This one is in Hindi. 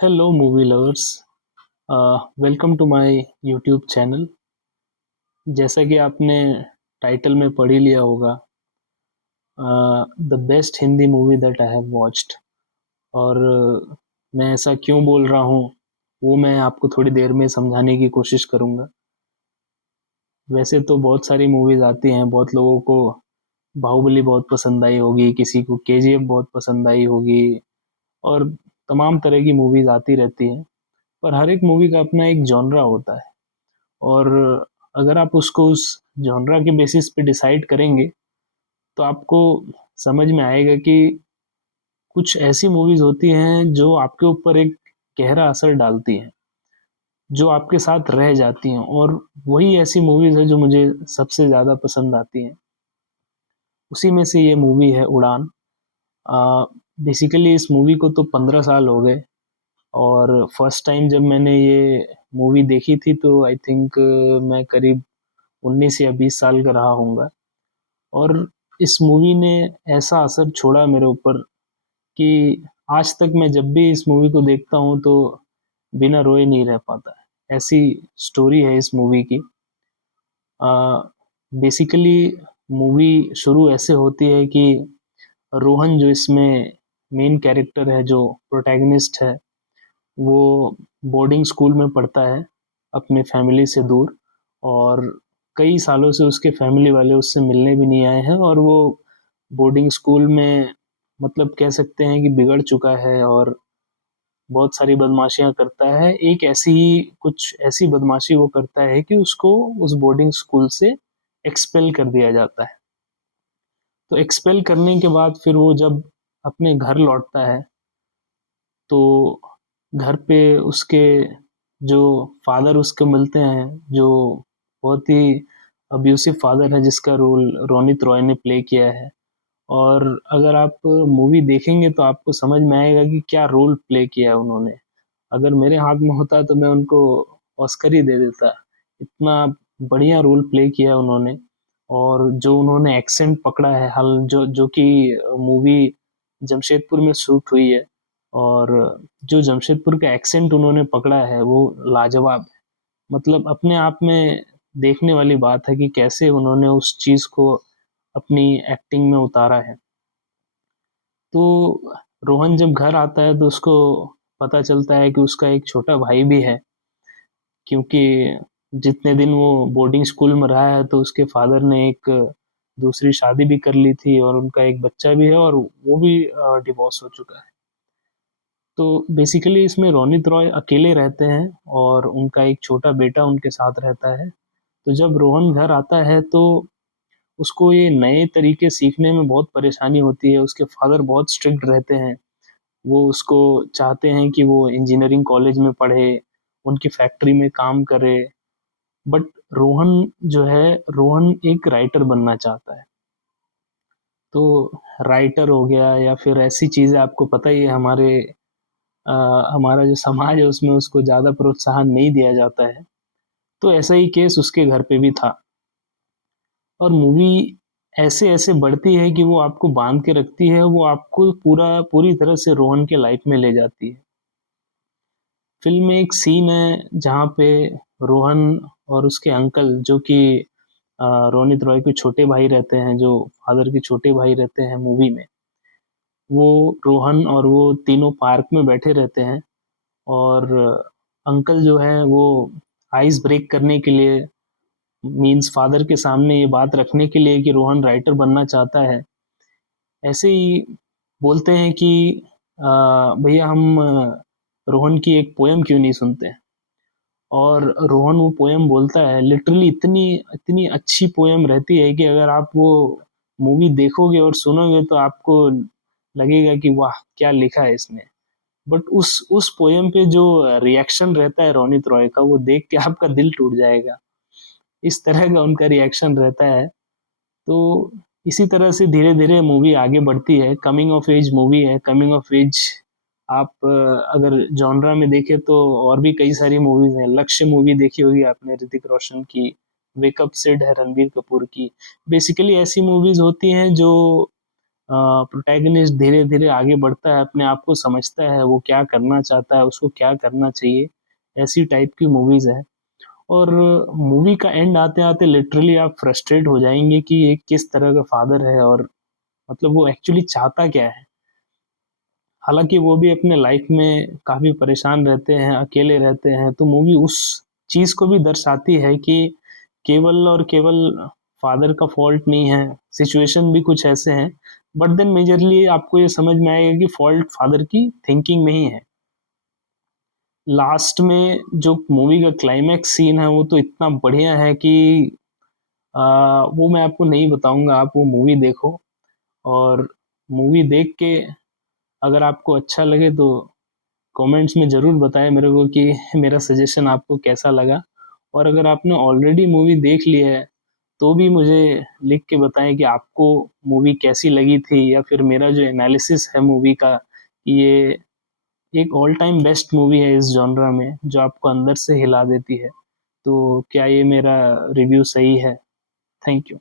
Hello, movie lovers. Welcome to my YouTube channel. जैसा कि आपने टाइटल में पढ़ ही लिया होगा, the best Hindi movie that I have watched. और मैं ऐसा क्यों बोल रहा हूँ वो मैं आपको थोड़ी देर में समझाने की कोशिश करूँगा। वैसे तो बहुत सारी मूवीज आती हैं, बहुत लोगों को बाहुबली बहुत पसंद आई होगी, किसी को केजीएफ बहुत पसंद आई होगी, और तमाम तरह की मूवीज आती रहती हैं। पर हर एक मूवी का अपना एक जॉनरा होता है, और अगर आप उसको उस जॉनरा के बेसिस पे डिसाइड करेंगे तो आपको समझ में आएगा कि कुछ ऐसी मूवीज होती हैं जो आपके ऊपर एक गहरा असर डालती हैं, जो आपके साथ रह जाती हैं, और वही ऐसी मूवीज है जो मुझे सबसे ज़्यादा पसंद आती हैं। उसी में से ये मूवी है उड़ान। बेसिकली इस मूवी को तो 15 साल हो गए, और फर्स्ट टाइम जब मैंने ये मूवी देखी थी तो आई थिंक मैं करीब 19 या 20 साल का रहा होऊंगा। और इस मूवी ने ऐसा असर छोड़ा मेरे ऊपर कि आज तक मैं जब भी इस मूवी को देखता हूँ तो बिना रोए नहीं रह पाता है। ऐसी स्टोरी है इस मूवी की। बेसिकली मूवी शुरू ऐसे होती है कि रोहन जो इसमें मेन कैरेक्टर है, जो प्रोटैगनिस्ट है, वो बोर्डिंग स्कूल में पढ़ता है अपने फैमिली से दूर। और कई सालों से उसके फैमिली वाले उससे मिलने भी नहीं आए हैं, और वो बोर्डिंग स्कूल में मतलब कह सकते हैं कि बिगड़ चुका है, और बहुत सारी बदमाशियां करता है। एक ऐसी ही कुछ ऐसी बदमाशी वो करता है कि उसको उस बोर्डिंग स्कूल से एक्सपेल कर दिया जाता है। तो एक्सपेल करने के बाद फिर वो जब अपने घर लौटता है तो घर पे उसके जो फादर उसके मिलते हैं, जो बहुत ही अब्यूसिव फादर है, जिसका रोल रोनित रॉय ने प्ले किया है। और अगर आप मूवी देखेंगे तो आपको समझ में आएगा कि क्या रोल प्ले किया है उन्होंने। अगर मेरे हाथ में होता तो मैं उनको ऑस्कर ही दे देता। इतना बढ़िया रोल प्ले किया है उन्होंने। और जो उन्होंने एक्सेंट पकड़ा है, हल जो जो कि मूवी जमशेदपुर में शूट हुई है, और जो जमशेदपुर का एक्सेंट उन्होंने पकड़ा है वो लाजवाब है। मतलब अपने आप में देखने वाली बात है कि कैसे उन्होंने उस चीज को अपनी एक्टिंग में उतारा है। तो रोहन जब घर आता है तो उसको पता चलता है कि उसका एक छोटा भाई भी है, क्योंकि जितने दिन वो बोर्डिंग स्कूल में रहा है तो उसके फादर ने एक दूसरी शादी भी कर ली थी, और उनका एक बच्चा भी है, और वो भी डिवोर्स हो चुका है। तो बेसिकली इसमें रोनित रॉय अकेले रहते हैं, और उनका एक छोटा बेटा उनके साथ रहता है। तो जब रोहन घर आता है तो उसको ये नए तरीके सीखने में बहुत परेशानी होती है। उसके फादर बहुत स्ट्रिक्ट रहते हैं। वो उसको चाहते हैं कि वो इंजीनियरिंग कॉलेज में पढ़े, उनकी फैक्ट्री में काम करे। बट रोहन जो है, रोहन एक राइटर बनना चाहता है। तो राइटर हो गया या फिर ऐसी चीजें, आपको पता ही है, अ, हमारा जो समाज है उसमें उसको ज्यादा प्रोत्साहन नहीं दिया जाता है। तो ऐसा ही केस उसके घर पे भी था। और मूवी ऐसे ऐसे बढ़ती है कि वो आपको बांध के रखती है, वो आपको पूरी तरह से रोहन के लाइफ में ले जाती है। फिल्म में एक सीन है जहाँ पे रोहन और उसके अंकल, जो कि रोनित रॉय के छोटे भाई रहते हैं, जो फादर के छोटे भाई रहते हैं मूवी में, वो रोहन और वो तीनों पार्क में बैठे रहते हैं। और अंकल जो है वो आइस ब्रेक करने के लिए, मीन्स फादर के सामने ये बात रखने के लिए कि रोहन राइटर बनना चाहता है, ऐसे ही बोलते हैं कि भैया हम रोहन की एक पोयम क्यों नहीं सुनते। और रोहन वो पोयम बोलता है। लिटरली इतनी इतनी अच्छी पोयम रहती है कि अगर आप वो मूवी देखोगे और सुनोगे तो आपको लगेगा कि वाह क्या लिखा है इसने। बट उस पोयम पे जो रिएक्शन रहता है रोनित रॉय का, वो देख के आपका दिल टूट जाएगा। इस तरह का उनका रिएक्शन रहता है। तो इसी तरह से धीरे धीरे मूवी आगे बढ़ती है। कमिंग ऑफ एज मूवी है। कमिंग ऑफ एज आप अगर जॉनरा में देखें तो और भी कई सारी मूवीज हैं। लक्ष्य मूवी देखी होगी आपने, ऋतिक रोशन की। वेकअप सिड है रणबीर कपूर की। बेसिकली ऐसी मूवीज होती हैं जो प्रोटैगनिस्ट धीरे धीरे आगे बढ़ता है, अपने आप को समझता है वो क्या करना चाहता है, उसको क्या करना चाहिए, ऐसी टाइप की मूवीज है। और मूवी का एंड आते आते लिटरली आप फ्रस्ट्रेट हो जाएंगे कि ये किस तरह का फादर है और मतलब वो एक्चुअली चाहता क्या है। हालांकि वो भी अपने लाइफ में काफी परेशान रहते हैं, अकेले रहते हैं, तो मूवी उस चीज को भी दर्शाती है कि केवल और केवल फादर का फॉल्ट नहीं है, सिचुएशन भी कुछ ऐसे हैं। बट देन मेजरली आपको ये समझ में आएगा कि फॉल्ट फादर की थिंकिंग में ही है। लास्ट में जो मूवी का क्लाइमैक्स सीन है वो तो इतना बढ़िया है कि वो मैं आपको नहीं बताऊंगा, आप वो मूवी देखो। और मूवी देख के अगर आपको अच्छा लगे तो कमेंट्स में ज़रूर बताएं मेरे को कि मेरा सजेशन आपको कैसा लगा। और अगर आपने ऑलरेडी मूवी देख ली है तो भी मुझे लिख के बताएं कि आपको मूवी कैसी लगी थी, या फिर मेरा जो एनालिसिस है मूवी का, ये एक ऑल टाइम बेस्ट मूवी है इस जॉनरा में जो आपको अंदर से हिला देती है। तो क्या ये मेरा रिव्यू सही है? Thank you.